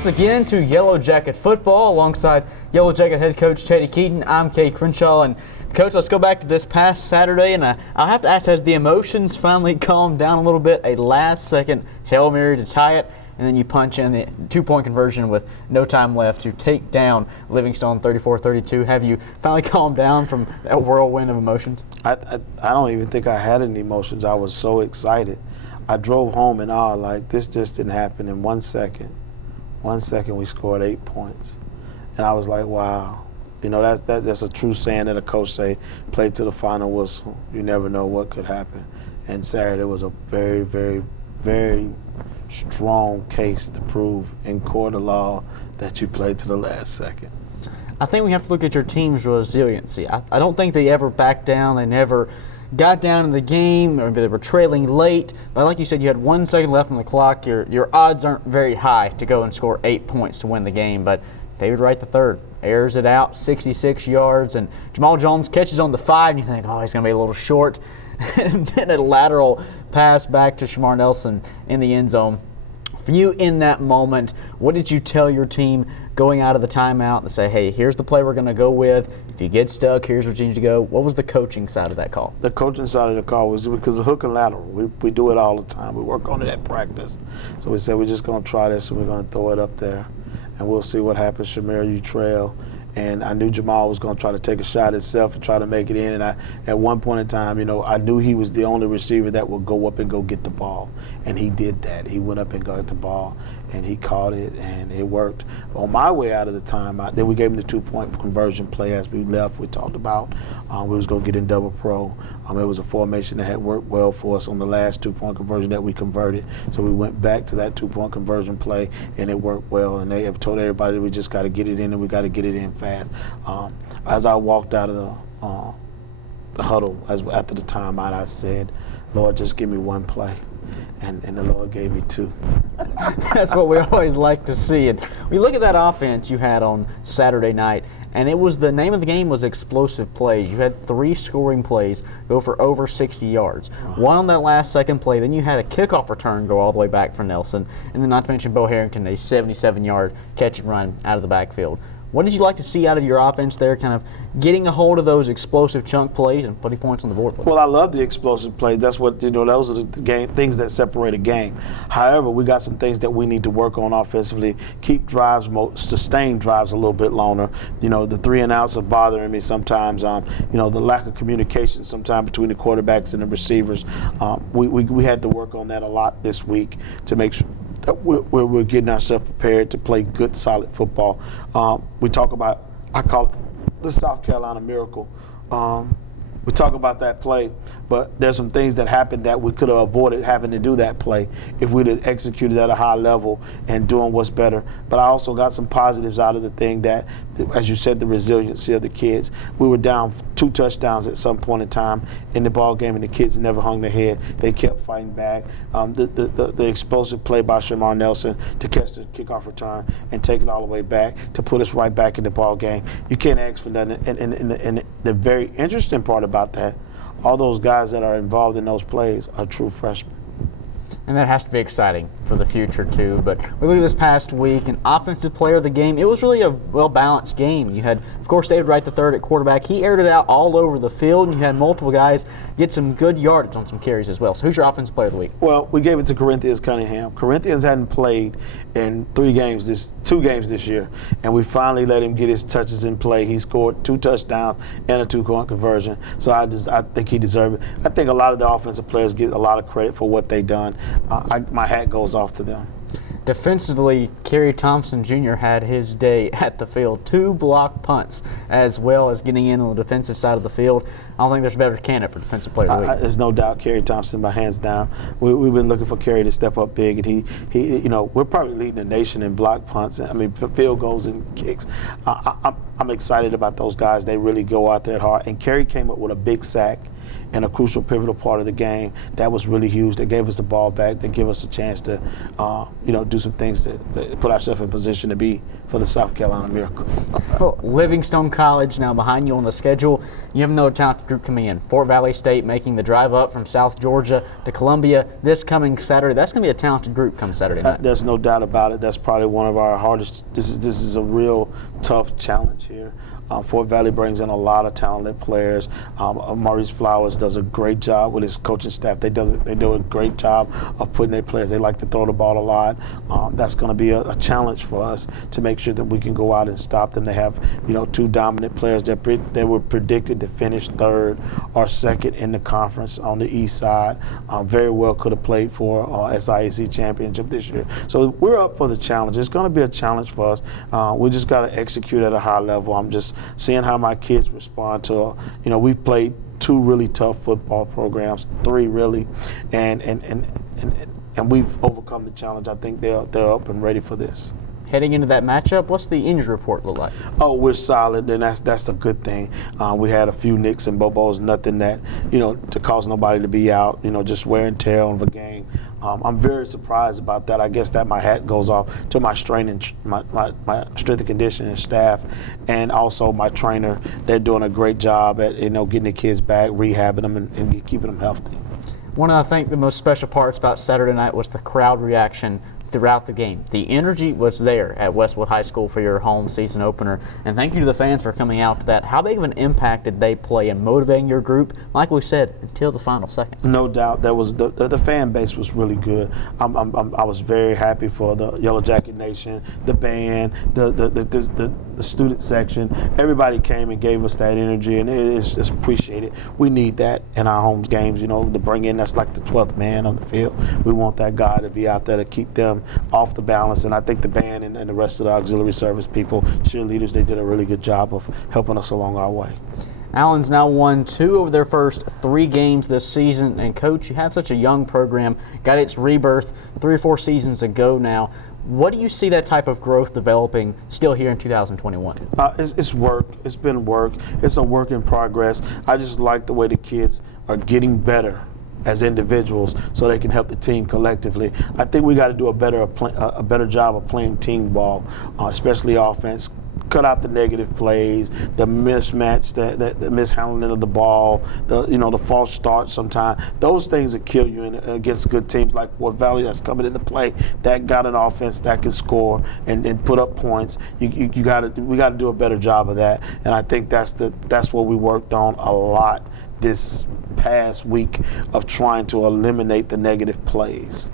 once again to Yellow Jacket football alongside Yellow Jacket head coach Teddy Keaton. I'm Kay Crenshaw, and Coach, let's go back to this past Saturday, and I'll have to ask, has the emotions finally calmed down a little bit? A last-second Hail Mary to tie it, and then you punch in the two-point conversion with no time left to take down Livingstone 34-32. Have you finally calmed down from that whirlwind of emotions? I don't even think I had any emotions. I was so excited. I drove home in awe, like this just didn't happen in 1 second. 1 second we scored 8 points. And I was like, wow. You know, that's a true saying that a coach say, play to the final whistle. You never know what could happen. And Saturday was a very, very, very strong case to prove in court of law that you played to the last second. I think we have to look at your team's resiliency. I don't think they ever backed down. They never got down in the game, or they were trailing late. But like you said, you had 1 second left on the clock. Your odds aren't very high to go and score 8 points to win the game. But David Wright III airs it out, 66 yards, and Jamal Jones catches on the 5, and you think, oh, he's going to be a little short. And then a lateral pass back to Shamar Nelson in the end zone. For you in that moment, what did you tell your team going out of the timeout and say, hey, here's the play we're going to go with. If you get stuck, here's where you need to go. What was the coaching side of that call? The coaching side of the call was because of hook and lateral. We do it all the time. We work on it at practice. So we said we're just going to try this and we're going to throw it up there. And we'll see what happens. Shamar, you trail. And I knew Jamal was going to try to take a shot himself and try to make it in. And at one point in time, you know, I knew he was the only receiver that would go up and go get the ball. And he did that. He went up and got the ball, and he caught it, and it worked. On my way out of the timeout, then we gave him the two-point conversion play as we left. We talked about we was going to get in double pro. It was a formation that had worked well for us on the last two-point conversion that we converted. So we went back to that two-point conversion play, and it worked well. And they have told everybody we just got to get it in, and we got to get it in fast. As I walked out of the huddle after the timeout, I said, Lord, just give me one play. And the Lord gave me 2. That's what we always like to see. And we look at that offense you had on Saturday night, and it was the name of the game was explosive plays. You had 3 scoring plays go for over 60 yards. One on that last second play. Then you had a kickoff return go all the way back for Nelson. And then not to mention Bo Harrington, a 77-yard catch and run out of the backfield. What did you like to see out of your offense there, kind of getting a hold of those explosive chunk plays and putting points on the board? Well, I love the explosive plays. That's what, those are the things that separate a game. However, we got some things that we need to work on offensively, keep drives, sustain drives a little bit longer. The 3 and outs are bothering me sometimes. The lack of communication sometimes between the quarterbacks and the receivers. We had to work on that a lot this week to make sure that we're getting ourselves prepared to play good, solid football. We talk about, I call it the South Carolina miracle. We talk about that play, but there's some things that happened that we could have avoided having to do that play if we'd have executed at a high level and doing what's better. But I also got some positives out of the thing that, as you said, the resiliency of the kids. We were down 2 touchdowns at some point in time in the ball game, and the kids never hung their head. They kept fighting back. The explosive play by Shamar Nelson to catch the kickoff return and take it all the way back to put us right back in the ball game. You can't ask for nothing. And the very interesting part about that, all those guys that are involved in those plays are true freshmen. And that has to be exciting for the future, too. But we look at this past week, an offensive player of the game. It was really a well-balanced game. You had, of course, David Wright III at quarterback. He aired it out all over the field, and you had multiple guys get some good yardage on some carries as well. So who's your offensive player of the week? Well, we gave it to Corinthians Cunningham. Corinthians hadn't played in 2 games this year, and we finally let him get his touches in play. He scored 2 touchdowns and a 2-point conversion. So I think he deserved it. I think a lot of the offensive players get a lot of credit for what they've done. My hat goes off to them. Defensively, Kerry Thompson Jr. had his day at the field. 2 blocked punts, as well as getting in on the defensive side of the field. I don't think there's a better candidate for defensive player of the week. There's no doubt Kerry Thompson, by hands down. We've been looking for Kerry to step up big, and he we're probably leading the nation in block punts. I mean, field goals and kicks. I'm excited about those guys. They really go out there hard. And Kerry came up with a big sack in a crucial, pivotal part of the game. That was really huge. They gave us the ball back. They gave us a chance to, do some things to put ourselves in position to be for the South Carolina Miracle. Well, Livingstone College now behind you on the schedule. You have another talented group coming in. Fort Valley State making the drive up from South Georgia to Columbia this coming Saturday. That's going to be a talented group come Saturday night. There's no doubt about it. That's probably one of our hardest. This is a real tough challenge here. Fort Valley brings in a lot of talented players. Maurice Flowers does a great job with his coaching staff. They do a great job of putting their players. They like to throw the ball a lot. That's going to be a challenge for us to make sure that we can go out and stop them. They have, two dominant players that were predicted to finish third or second in the conference on the east side. Very well could have played for SIAC championship this year. So we're up for the challenge. It's going to be a challenge for us. We just got to execute at a high level. I'm just seeing how my kids respond to, we've played 2 really tough football programs, 3 really, and we've overcome the challenge. I think they're up and ready for this. Heading into that matchup, what's the injury report look like? Oh, we're solid, and that's a good thing. We had a few nicks and bobos, nothing that, to cause nobody to be out, just wear and tear on the game. I'm very surprised about that. I guess that my hat goes off to my strength and conditioning staff, and also my trainer. They're doing a great job at getting the kids back, rehabbing them, and keeping them healthy. One of, I think, the most special parts about Saturday night was the crowd reaction throughout the game. The energy was there at Westwood High School for your home season opener, and thank you to the fans for coming out to that. How big of an impact did they play in motivating your group, like we said, until the final second? No doubt. That was the fan base was really good. I was very happy for the Yellow Jacket Nation, the band, the student section. Everybody came and gave us that energy, and it's appreciated. We need that in our home games, to bring in, that's like the 12th man on the field. We want that guy to be out there to keep them off the balance, and I think the band and the rest of the auxiliary service people, cheerleaders, they did a really good job of helping us along our way. Allen's now won 2 of their first 3 games this season, and Coach, you have such a young program, got its rebirth 3 or 4 seasons ago now. What do you see that type of growth developing still here in 2021? It's work. It's been work. It's a work in progress. I just like the way the kids are getting better as individuals so they can help the team collectively. I think we got to do a better job of playing team ball, especially offense. Cut out the negative plays, the mismatch, the mishandling of the ball, the false start sometimes. Those things that kill you against good teams like Fort Valley that's coming into play, that got an offense that can score and put up points. We got to do a better job of that, and I think that's what we worked on a lot this past week, of trying to eliminate the negative plays.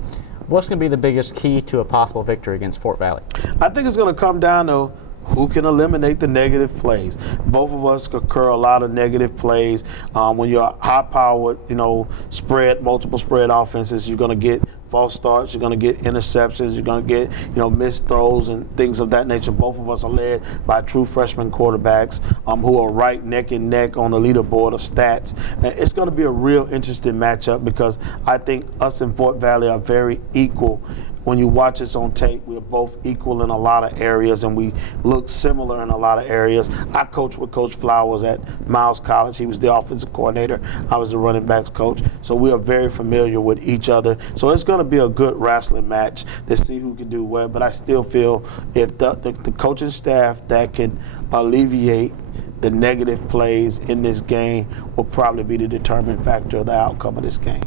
What's going to be the biggest key to a possible victory against Fort Valley? I think it's going to come down to who can eliminate the negative plays. Both of us occur a lot of negative plays. When you're high-powered, multiple spread offenses, you're going to get false starts, you're going to get interceptions, you're going to get, missed throws and things of that nature. Both of us are led by true freshman quarterbacks who are right neck and neck on the leaderboard of stats. And it's going to be a real interesting matchup because I think us and Fort Valley are very equal. When you watch us on tape, we're both equal in a lot of areas, and we look similar in a lot of areas. I coached with Coach Flowers at Miles College. He was the offensive coordinator. I was the running backs coach. So we are very familiar with each other. So it's going to be a good wrestling match to see who can do what. But I still feel if the coaching staff that can alleviate the negative plays in this game will probably be the determining factor of the outcome of this game.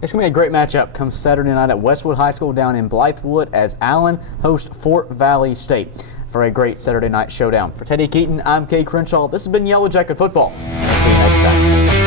It's going to be a great matchup come Saturday night at Westwood High School down in Blythewood as Allen hosts Fort Valley State for a great Saturday night showdown. For Teddy Keaton, I'm Kay Crenshaw. This has been Yellow Jacket Football. See you next time.